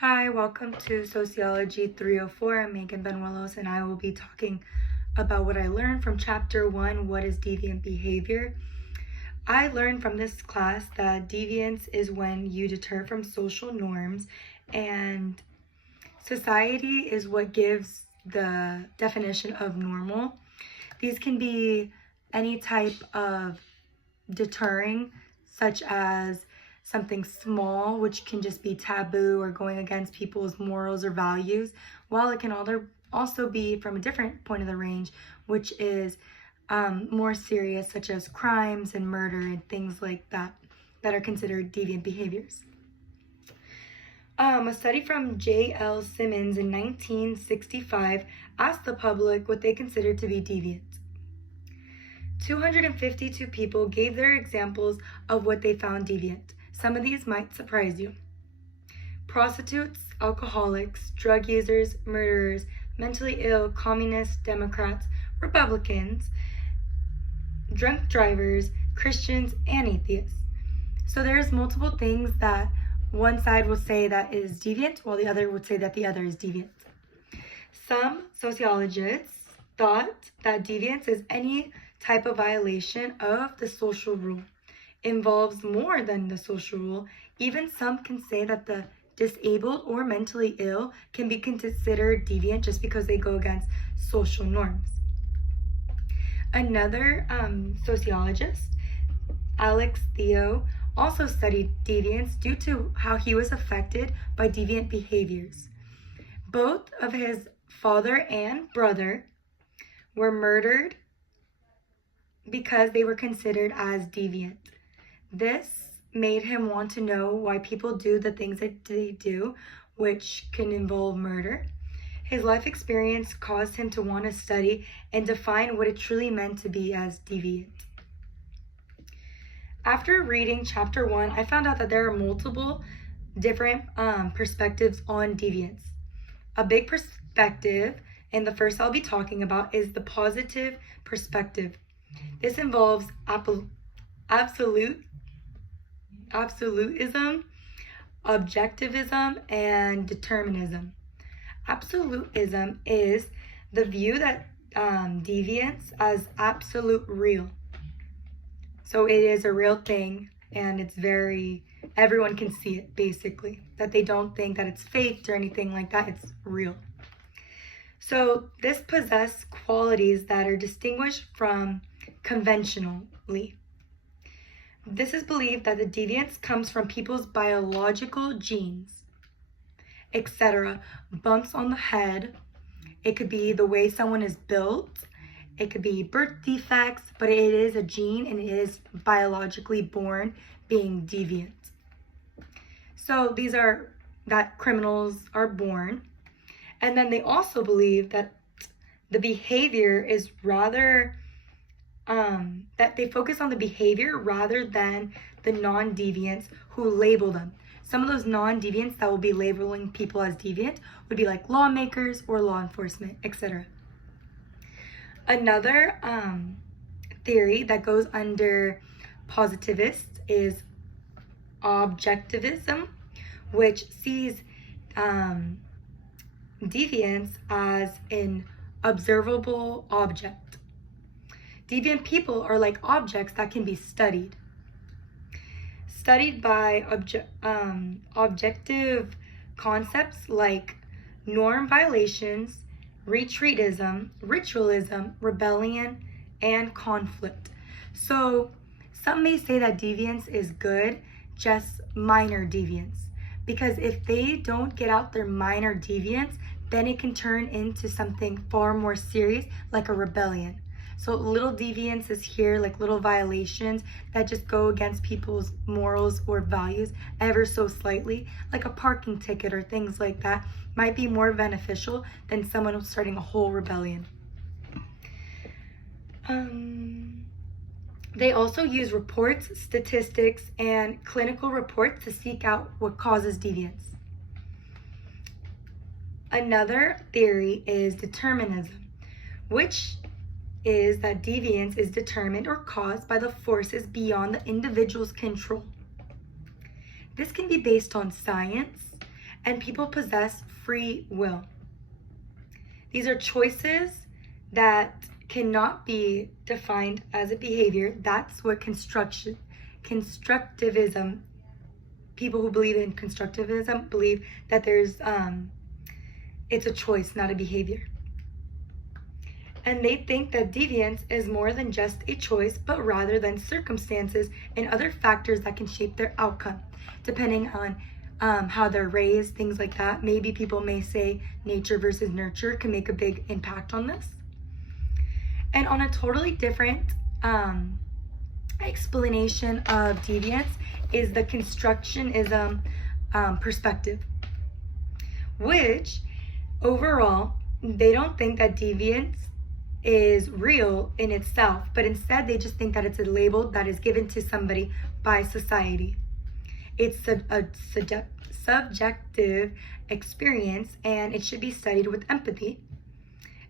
Hi, welcome to Sociology 304. I'm Megan Benuelos, and I will be talking about what I learned from Chapter 1, What is Deviant Behavior? I learned from this class that deviance is when you deter from social norms, and society is what gives the definition of normal. These can be any type of deterring, such as something small, which can just be taboo or going against people's morals or values, while it can also be from a different point of the range, which is more serious, such as crimes and murder and things like that are considered deviant behaviors. A study from J.L. Simmons in 1965 asked the public what they considered to be deviant. 252 people gave their examples of what they found deviant. Some of these might surprise you. Prostitutes, alcoholics, drug users, murderers, mentally ill, communists, Democrats, Republicans, drunk drivers, Christians, and atheists. So there's multiple things that one side will say that is deviant, while the other would say that the other is deviant. Some sociologists thought that deviance is any type of violation of the social rule. Involves more than the social rule. Even some can say that the disabled or mentally ill can be considered deviant just because they go against social norms. Another sociologist, Alex Theo, also studied deviance due to how he was affected by deviant behaviors. Both of his father and brother were murdered because they were considered as deviant. This made him want to know why people do the things that they do, which can involve murder. His life experience caused him to want to study and define what it truly meant to be as deviant. After reading Chapter 1, I found out that there are multiple different perspectives on deviance. A big perspective, and the first I'll be talking about, is the positive perspective. This involves absolutism, objectivism, and determinism. Absolutism is the view that deviance as absolute real. So it is a real thing, and it's everyone can see it, basically. That they don't think that it's faked or anything like that, it's real. So this possesses qualities that are distinguished from conventionally. This is believed that the deviance comes from people's biological genes, etc. Bumps on the head. It could be the way someone is built. It could be birth defects, but it is a gene and it is biologically born being deviant. So these are that criminals are born. And then they also believe that the behavior is rather that they focus on the behavior rather than the non-deviants who label them. Some of those non-deviants that will be labeling people as deviant would be like lawmakers or law enforcement, etc. Another theory that goes under positivist is objectivism, which sees deviance as an observable object. Deviant people are like objects that can be studied. Studied by objective concepts like norm violations, retreatism, ritualism, rebellion, and conflict. So some may say that deviance is good, just minor deviance. Because if they don't get out their minor deviance, then it can turn into something far more serious, like a rebellion. So little deviances here, like little violations that just go against people's morals or values ever so slightly, like a parking ticket or things like that, might be more beneficial than someone starting a whole rebellion. They also use reports, statistics, and clinical reports to seek out what causes deviance. Another theory is determinism, which is that deviance is determined or caused by the forces beyond the individual's control. This can be based on science, and people possess free will. These are choices that cannot be defined as a behavior. That's what constructivism, people who believe in constructivism believe that it's a choice, not a behavior. And they think that deviance is more than just a choice, but rather than circumstances and other factors that can shape their outcome, depending on how they're raised, things like that. Maybe people may say nature versus nurture can make a big impact on this. And on a totally different explanation of deviance is the constructionism perspective, which overall, they don't think that deviance is real in itself, but instead they just think that it's a label that is given to somebody by society. It's a subjective experience, and it should be studied with empathy.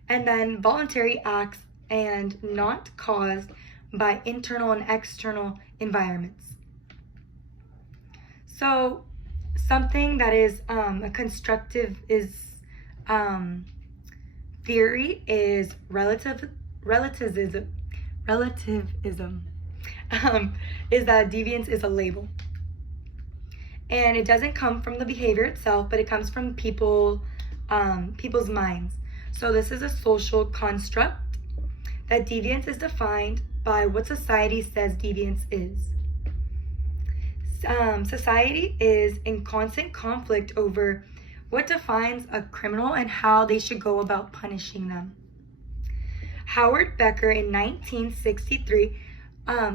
And then voluntary acts and not caused by internal and external environments. So something that is a constructive is theory is relativism is that deviance is a label, and it doesn't come from the behavior itself, but it comes from people's minds. So this is a social construct that deviance is defined by what society says deviance is. Society is in constant conflict over what defines a criminal and how they should go about punishing them. Howard Becker in 1963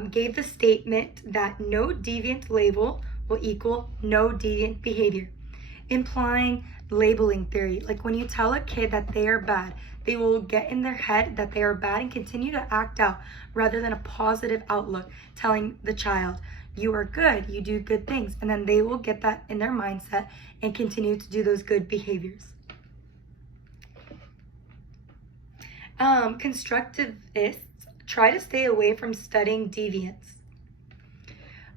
gave the statement that no deviant label will equal no deviant behavior, implying labeling theory. Like when you tell a kid that they are bad, they will get in their head that they are bad and continue to act out rather than a positive outlook, telling the child, you are good, you do good things. And then they will get that in their mindset and continue to do those good behaviors. Constructivists try to stay away from studying deviance.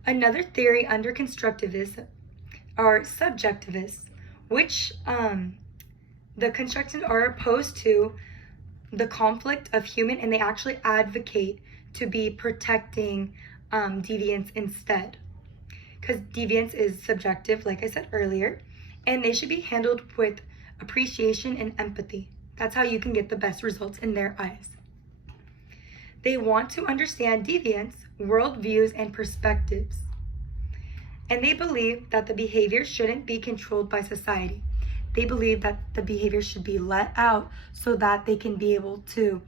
Another theory under constructivists are subjectivists, which the constructivists are opposed to the conflict of human, and they actually advocate to be protecting deviance instead, because deviance is subjective, like I said earlier, and they should be handled with appreciation and empathy. That's how you can get the best results in their eyes. They want to understand deviance, worldviews, and perspectives, and they believe that the behavior shouldn't be controlled by society. They believe that the behavior should be let out so that they can be able to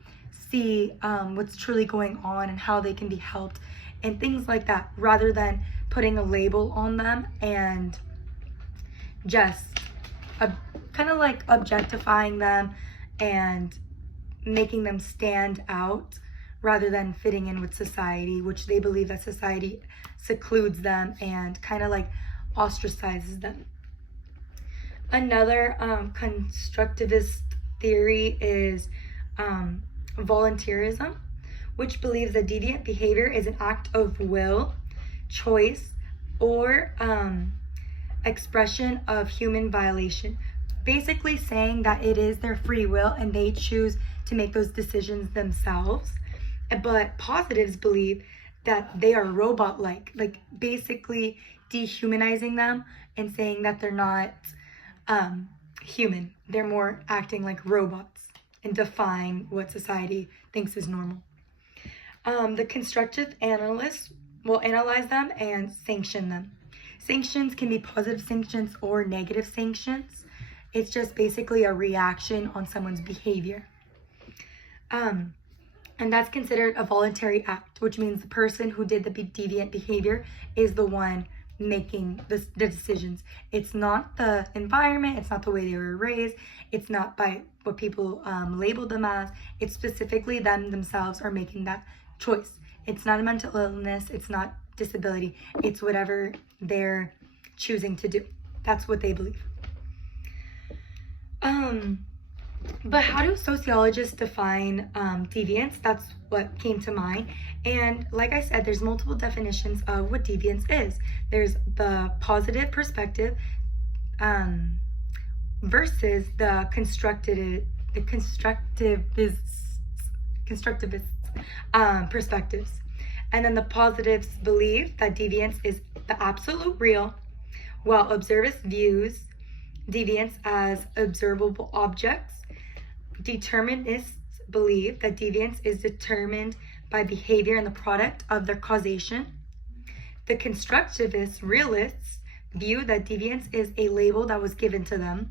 see what's truly going on and how they can be helped and things like that, rather than putting a label on them and just kind of like objectifying them and making them stand out rather than fitting in with society, which they believe that society secludes them and kind of like ostracizes them. Another constructivist theory is voluntarism, which believes that deviant behavior is an act of will, choice, or expression of human violation. Basically saying that it is their free will and they choose to make those decisions themselves. But positives believe that they are robot-like, like basically dehumanizing them and saying that they're not human. They're more acting like robots and defying what society thinks is normal. The constructive analysts will analyze them and sanction them. Sanctions can be positive sanctions or negative sanctions. It's just basically a reaction on someone's behavior. And that's considered a voluntary act, which means the person who did the deviant behavior is the one making the decisions. It's not the environment, it's not the way they were raised, it's not by what people labeled them as. It's specifically them themselves are making that choice. It's not a mental illness, it's not disability, it's whatever they're choosing to do. That's what they believe. But how do sociologists define deviance? That's what came to mind. And like I said, there's multiple definitions of what deviance is. There's the positive perspective, versus the constructivist perspectives. And then the positives believe that deviance is the absolute real, while observist views deviance as observable objects. Determinists believe that deviance is determined by behavior and the product of their causation. The constructivist realists view that deviance is a label that was given to them.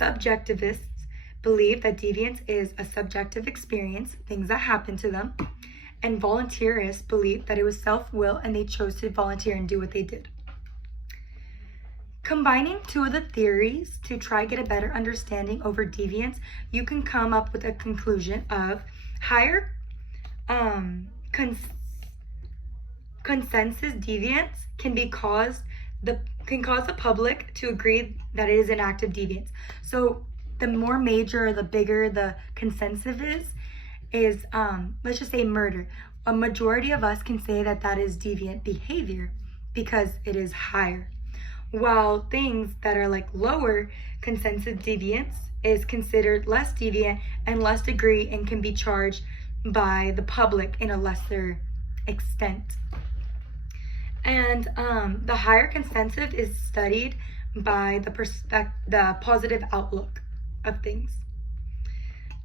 Subjectivists believe that deviance is a subjective experience, things that happen to them. And volunteerists believe that it was self-will and they chose to volunteer and do what they did. Combining two of the theories to try to get a better understanding over deviance, you can come up with a conclusion of higher consensus deviance can cause the public to agree that it is an act of deviance. So the more major, the bigger the consensus is let's just say murder. A majority of us can say that that is deviant behavior because it is higher. While things that are like lower consensus deviance is considered less deviant and less degree and can be charged by the public in a lesser extent. And the higher consensus is studied by the positive outlook of things.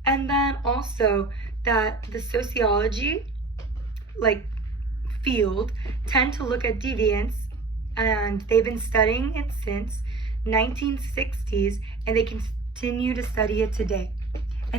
And then also that the sociology field tend to look at deviance, and they've been studying it since 1960s and they continue to study it today.